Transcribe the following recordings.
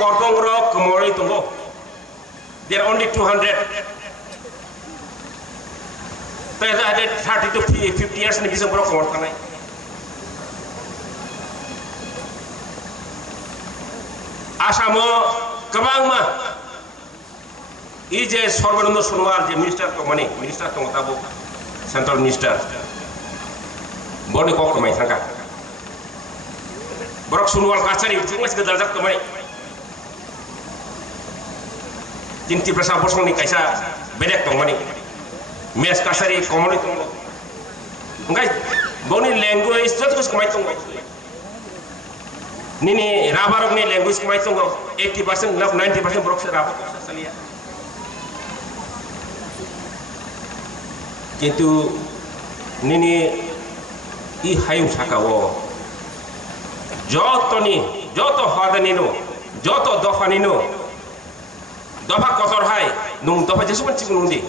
kordong rok kemori tunggu. There are only 200. But ada 30 to 50 years ni bisa borok kemor kanai. Asamo kabang ma. Ije Sorbanando Sunwar je minister komani minister tongtabo central minister. Boni kok kamai sangka. Borok Sunwar kacari cuma sekedar dak kamai. Tinti prasa bosong ni kaisa bedek komani. Mes kasari komani tonggo. Enggak boni language terus kamai tonggo. Nini rabarok ni language kamai tonggo 80% 90% borok se rabarok salia. Kintu nini I hayung sakawo joto hadanino joto dofanino dofa kotor hai nung dofa jesuman cikunundi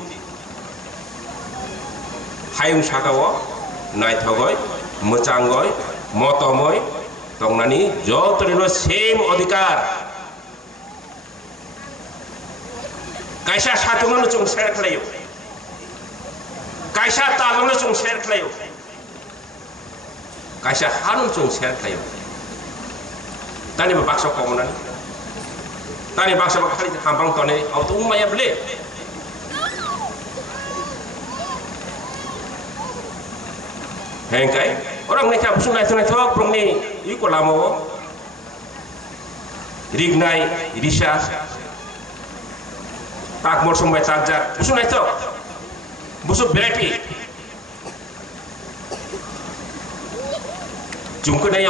hayung sakawo nai thogoy mucanggoy motomoy tongnani joto nino same adhikar kaisa satungan chung share khlayo kaisa talung chung share khlayo kaisa hanun chung share khlayo tani ba bakso komunan tani bakso ba khali hampang tone auto umaya ble hengkai orang nekap sunai sunai thok prongni iko lamo rignai risha tak mor sombai takja sunai thok busuk variety jungko na